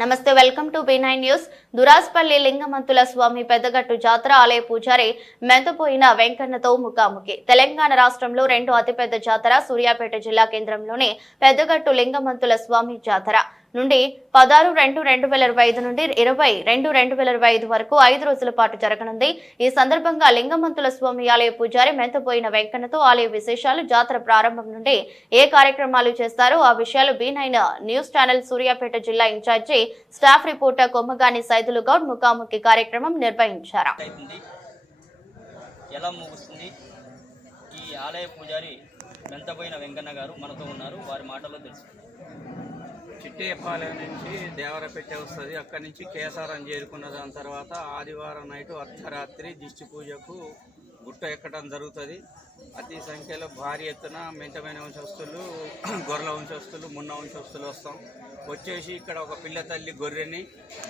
నమస్తే welcome to B nine news. Duraspalli Lingamanthula Swamy Peddagattu జాతర ఆలయ పూజారి మెంతపోయిన వెంకన్నతో ముఖాముఖి. తెలంగాణ రాష్ట్రంలో రెండో అతిపెద్ద జాతర సూర్యాపేట జిల్లా కేంద్రంలోని పెద్దగట్టు లింగమంతుల స్వామి జాతర. నుండి పదహారు రెండు రెండు వేల ఇరవై ఐదు నుండి ఇరవై రెండు రెండు వేల ఇరవై ఐదు వరకు ఐదు రోజుల పాటు జరగనుంది. ఈ సందర్భంగా లింగమంతుల స్వామి ఆలయ పూజారి మెంతపోయిన వెంకన్నతో ఆలయ విశేషాలు జాతర ప్రారంభం నుండి ఏ కార్యక్రమాలు చేస్తారో ఆ విషయాలు బీనైన న్యూస్ ఛానల్ సూర్యాపేట జిల్లా in charge staff reporter Kommagani Saidulu Goud ముఖాముఖి కార్యక్రమం నిర్వహించారు. ఎలా ముగుస్తుంది? ఈ ఆలయ పూజారి మెంతపోయిన వెంకన్న గారు మనతో ఉన్నారు. వారి మాటల్లో తెలుసుకుందాం. చిట్టేపాలెం నుంచి దేవరపెట్టె వస్తుంది. అక్కడి నుంచి కేసారం చేరుకున్న దాని తర్వాత ఆదివారం నైట్ అర్ధరాత్రి దిష్టి పూజకు గుట్ట ఎక్కడం జరుగుతుంది. అతి సంఖ్యలో భారీ ఎత్తున మెంతమైన వంశస్తులు గొర్రెల వంశస్తులు మున్న వంశస్తులు వస్తాం. వచ్చేసి ఇక్కడ ఒక పిల్ల తల్లి గొర్రెని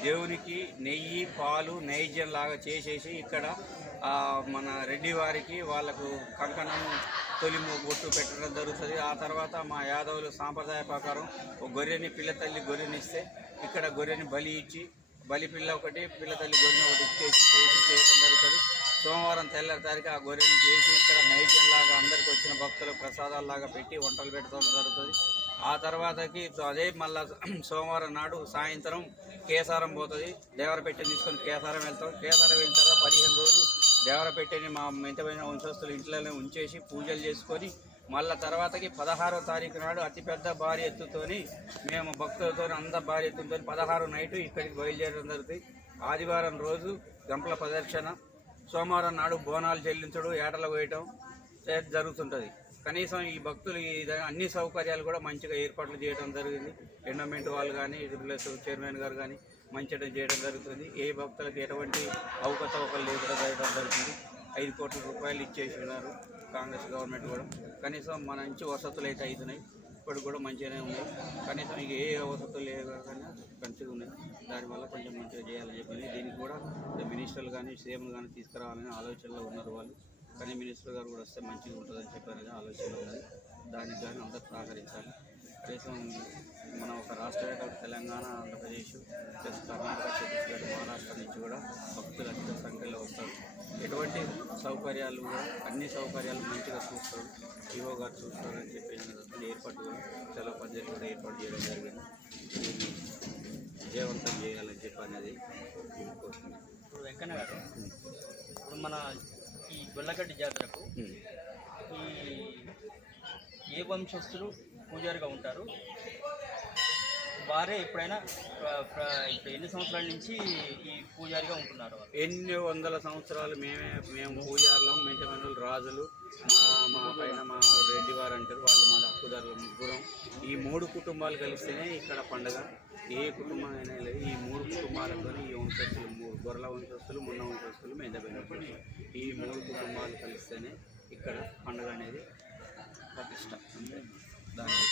దేవునికి నెయ్యి పాలు నైవేద్యం లాగా చేసేసి ఇక్కడ మన రెడ్డి వారికి వాళ్ళకు కంకణం తొలి బొట్టు పెట్టడం జరుగుతుంది. ఆ తర్వాత మా యాదవులు సాంప్రదాయ ప్రకారం ఒక గొర్రెని పిల్ల తల్లి గొర్రెని ఇస్తే ఇక్కడ గొర్రెని బలి ఇచ్చి బలి పిల్ల ఒకటి పిల్ల తల్లి గొర్రెని ఒకటి ఇచ్చేసి చేసి చేయడం జరుగుతుంది. సోమవారం తెల్లారి తారీఖు ఆ గొర్రెని చేసి ఇక్కడ నైవేద్యంలాగా అందరికి వచ్చిన భక్తులు ప్రసాదాలలాగా పెట్టి వంటలు పెట్టడం జరుగుతుంది. ఆ తర్వాతకి అదే మళ్ళా సోమవారం నాడు సాయంత్రం కేసారం పోతుంది. దేవరపెట్టె తీసుకొని కేసారం వెళ్తాం. కేసారం వెళ్ళిన తర్వాత పదిహేను రోజులు దేవరపెట్టెని మా మెంతమైన వంశస్థులు ఇంట్లోనే ఉంచేసి పూజలు చేసుకొని మళ్ళా తర్వాతకి పదహారో తారీఖు నాడు అతిపెద్ద భారీ ఎత్తుతోని మేము భక్తులతో అంత భారీ ఎత్తుతో పదహారు నైటు ఇక్కడికి బయలుదేరడం జరుగుతుంది. ఆదివారం రోజు గంపల ప్రదర్శన. సోమవారం నాడు బోనాలు చెల్లించడం ఏటలు వేయటం జరుగుతుంటుంది. కనీసం ఈ భక్తులు ఈ అన్ని సౌకర్యాలు కూడా మంచిగా ఏర్పాట్లు చేయడం జరిగింది. ఎండోమెంట్ వాళ్ళు కానీ ప్లస్ చైర్మన్ గారు కానీ మంచిగా చేయడం జరుగుతుంది. ఏ భక్తులకు ఎటువంటి అవకతవకలు లేకుండా చేయడం జరుగుతుంది. ఐదు కోట్ల రూపాయలు ఇచ్చేసి ఉన్నారు కాంగ్రెస్ గవర్నమెంట్ కూడా. కనీసం మన నుంచి వసతులు అయితే అవుతున్నాయి. ఇప్పుడు కూడా మంచిగానే ఉన్నాయి. కనీసం ఇక ఏ వసతులు లేకపోయినా మంచిగా ఉన్నాయి. దానివల్ల కొంచెం మంచిగా చేయాలని చెప్పింది దీనికి కూడా మినిస్టర్లు కానీ సీఎం కానీ తీసుకురావాలని ఆలోచనలో ఉన్నారు వాళ్ళు. కానీ మినిస్టర్ గారు కూడా వస్తే మంచిగా ఉంటుందని చెప్పారని ఆలోచనలో ఉన్నది దానికి కానీ అందరూ సహకరించాలి. కనీసం మన ఒక రాష్ట్ర తెలంగాణ ఆంధ్రప్రదేశ్ ప్లస్ కర్ణాటక ఛత్తీస్గఢ్ మహారాష్ట్ర నుంచి కూడా భక్తులు అధిక సంఖ్యలో వస్తారు. ఎటువంటి సౌకర్యాలు కూడా అన్ని సౌకర్యాలు మంచిగా చూస్తారు. ఈవో గారు చూస్తారు అని చెప్పి ఏర్పాటు కూడా చాలా పద్ధతి కూడా ఏర్పాటు చేయడం జరిగింది. దీన్ని విజయవంతం చేయాలని చెప్పి అనేది ఇప్పుడు వెంకన్న గారు ఇప్పుడు మన ఈ గొల్లగడ్డి జాతరకు ఈ ఏ వంశస్థులు పూజారిగా ఉంటారు. వారే ఎప్పుడైనా ఇప్పుడు ఎన్ని సంవత్సరాల నుంచి ఈ పూజారిగా ఉంటున్నారు ఎన్ని వందల సంవత్సరాలు మేమే మేము పూజారులం మెంటమనులు రాజులు. మా మా పైన మా రెడ్డి వారు అంటారు వాళ్ళు మా హక్కుదారులు ముగ్గురం. ఈ మూడు కుటుంబాలు కలిస్తేనే ఇక్కడ పండగ. ఏ కుటుంబం అయినా లేదు ఈ మూడు కుటుంబాలతో ఈ వంశస్థులు మూడు గొర్రెల వంశస్థులు మున్న వంశస్థులు మెందపైన ఈ మూడు కుటుంబాలు కలిస్తేనే ఇక్కడ పండుగ అనేది ప్రతిష్ట. అంటే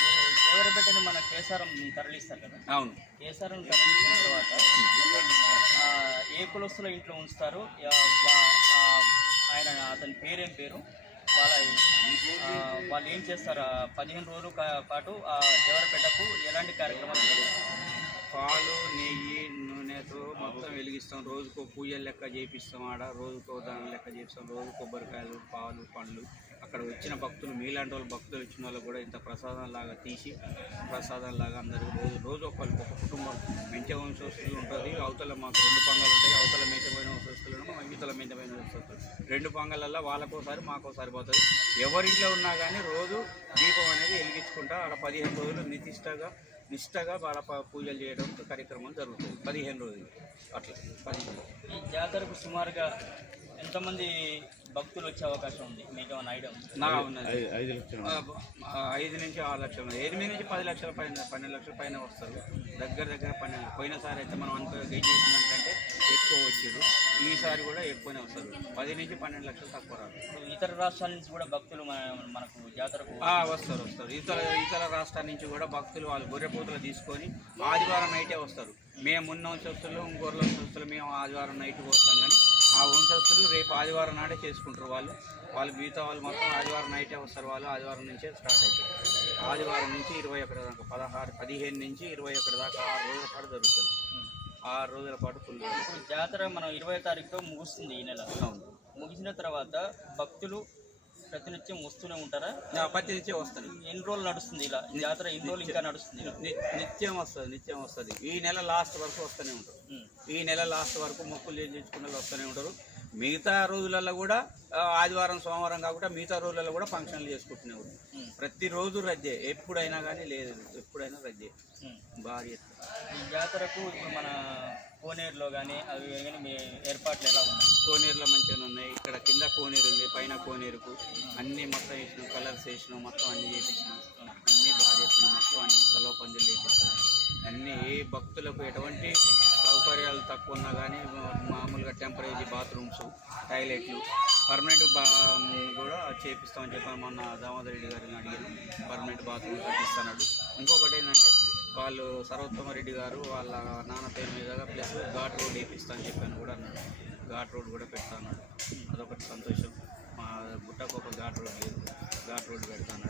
దాని దేవరపేటని మన కేసారం తరలిస్తారు కదా. అవును. కేసారం తరలించిన తర్వాత ఆ, ఏ కులస్తుల ఇంట్లో ఉంచుతారు? ఆయన అతని పేరేం పేరు? వాళ్ళ వాళ్ళు ఏం చేస్తారు? పదిహేను రోజుల పాటు ఆ దేవరపేటకు ఎలాంటి కార్యక్రమాలు పాలు నెయ్యి నూనెతో మొత్తం వెలిగిస్తాం. రోజుకో పూజలు లెక్క చేపిస్తాం ఆడ. రోజుకో దాని లెక్క చేపిస్తాం. రోజు కొబ్బరికాయలు పాలు పండ్లు. అక్కడ వచ్చిన భక్తులు మీలాంటి వాళ్ళు భక్తులు వచ్చిన వాళ్ళు కూడా ఇంత ప్రసాదం లాగా తీసి ప్రసాదం లాగా అందరూ రోజు రోజు ఒకరికి ఒక కుటుంబం మెంచ వంశస్థులు ఉంటుంది. అవతల మాకు రెండు పంగలు ఉంటాయి. అవతల మెంచమైన వంశస్థులను ఇవతల మెంచమైన వంశస్థులు రెండు పంగలల్లో వాళ్ళకోసారి మాకోసారి పోతుంది. ఎవరింట్లో ఉన్నా కానీ రోజు దీపం అనేది వెలిగించుకుంటా ఆడ పదిహేను రోజులు నితిష్టగా నిష్టగా వాళ్ళ పూజలు చేయడం కార్యక్రమం జరుగుతుంది. పదిహేను రోజులు అట్లా. పదిహేను ఈ జాతరకు సుమారుగా ఎంతమంది భక్తులు వచ్చే అవకాశం ఉంది. మీకు ఏమైనా ఐడియా ఉందా? నా ఉన్నది. ఆ, ఆ, ఐదు నుంచి ఆరు లక్షలు ఎనిమిది నుంచి పది లక్షల పైన పన్నెండు లక్షల పైన వస్తారు. దగ్గర దగ్గర పన్నెండు పోయినసారి అయితే మనం అంత గెయిన్ చేసినంటే ఎక్కువ వచ్చారు ఈసారి కూడా ఎక్కువనే వస్తారు. పది నుంచి పన్నెండు లక్షలు తక్కువ రాదు. ఇతర రాష్ట్రాల నుంచి కూడా భక్తులు మన- మనకు జాతరకు ఆ, వస్తారు వస్తారు. ఇతర ఇతర రాష్ట్రాల నుంచి కూడా భక్తులు వాళ్ళు గొర్రెపోతులు తీసుకొని ఆదివారం నైటే వస్తారు. మేము ఉన్న వంశస్తులు గొర్రెల వంశస్తులు మేము ఆదివారం నైట్కి వస్తాం కానీ ఆ వంశస్తులు రేపు ఆదివారం నాడే చేసుకుంటారు వాళ్ళు. వాళ్ళు మిగతా వాళ్ళు మొత్తం ఆదివారం నైటే వస్తారు వాళ్ళు. ఆదివారం నుంచే స్టార్ట్ అవుతారు ఆదివారం నుంచి ఇరవై ఒకటి దాకా పదహారు పదిహేను నుంచి ఇరవై ఒకటి దాకా ఆరు రోజుల పాటు జరుగుతుంది. ఆరు రోజుల పాటు ఫుల్ ఇప్పుడు జాతర మనం ఇరవై తారీఖుతో ముగుస్తుంది ఈ నెల. ముగిసిన తర్వాత భక్తులు ప్రతినిత్యం వస్తూనే ఉంటారా? నుంచే వస్తుంది. ఎన్ని రోజులు నడుస్తుంది ఇలా? ఈ జాతర ఎన్ని రోజులు ఇంకా నడుస్తుంది? నిత్యం వస్తుంది నిత్యం వస్తుంది. ఈ నెల లాస్ట్ వరకు వస్తూనే ఉంటారు ఉమ్. ఈ నెల లాస్ట్ వరకు మొక్కులు చేయించుకున్న వస్తూనే ఉంటారు. మిగతా రోజులలో కూడా ఆదివారం సోమవారం కాకుండా మిగతా రోజులలో కూడా ఫంక్షన్లు చేసుకుంటూనే ఉంటారు. ఉమ్. ప్రతిరోజు రద్దే ఎప్పుడైనా కానీ లేదు. ఎప్పుడైనా రద్దే. భారీ జాతరకు ఇప్పుడు మన కోనేరులో కానీ అవి కానీ మీ ఏర్పాట్లు ఎలా ఉన్నాయి? కోనేరులో మంచిగా ఉన్నాయి. ఇక్కడ కింద కోనేరు ఉంది పైన కోనేరుకు. అన్ని మొత్తం వేసినాం. కలర్స్ వేసినాం. మొత్తం అన్ని చేపించినాం అన్ని బాగా చేస్తున్నాం మొత్తం అన్ని సెలవు పందిలు చేపిస్తున్నాం అన్ని ఏ భక్తులకు ఎటువంటి తక్కువ ఉన్నా కానీ మామూలుగా టెంపరీ బాత్రూమ్స్ టాయిలెట్లు పర్మనెంట్ బా కూడా చేపిస్తామని చెప్పాను మొన్న దామోదర్ రెడ్డి గారిని అడిగాను పర్మనెంట్ బాత్రూమ్ కట్టిస్తున్నాడు ఇంకొకటి ఏంటంటే వాళ్ళు సర్వోత్తమ రెడ్డి గారు వాళ్ళ నాన్న పేరు మీద ప్లస్ ఘాట్ రోడ్ వేపిస్తామని చెప్పాను కూడా అన్నాడు. ఘాట్ రోడ్ కూడా పెడతాను అదొకటి సంతోషం. మా గుట్టకు ఒక ఘాట్ రోడ్ లేదు. ఘాట్ రోడ్ పెడతాను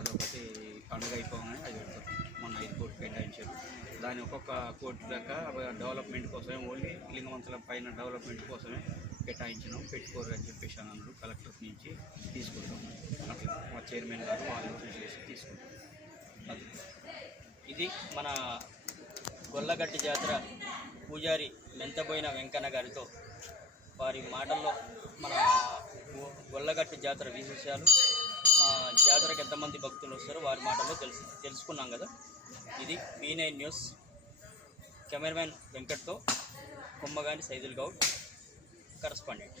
అదొకటి పండుగ అయిపోగానే అది పెడతాం మొన్న ఐదు కోట్లు కేటాయించారు దాని ఒక్కొక్క కోటి దాకా డెవలప్మెంట్ కోసమే ఓన్లీ లింగవంతుల పైన డెవలప్మెంట్ కోసమే కేటాయించినాం పెట్టుకోరు అని చెప్పేసి అని అన్నారు కలెక్టర్ నుంచి తీసుకుంటాం. అట్లా మా చైర్మన్ గారు వాళ్ళు చేసి తీసుకుంటాం. అది. ఇది మన గొల్లగట్టి జాతర పూజారి మెంతబోయిన వెంకన్న గారితో వారి మాటల్లో మన గొ- గొల్లగట్టి జాతర విశేషాలు జాతరకు ఎంతమంది భక్తులు వస్తారో వారి మాటల్లో తెలుసు తెలుసుకున్నాం కదా. ఇది బీ నైన్ న్యూస్. కెమెరామెన్ వెంకట్తో కొమ్మగాని సైదుల్ గౌడ్. కరస్పాండెంట్.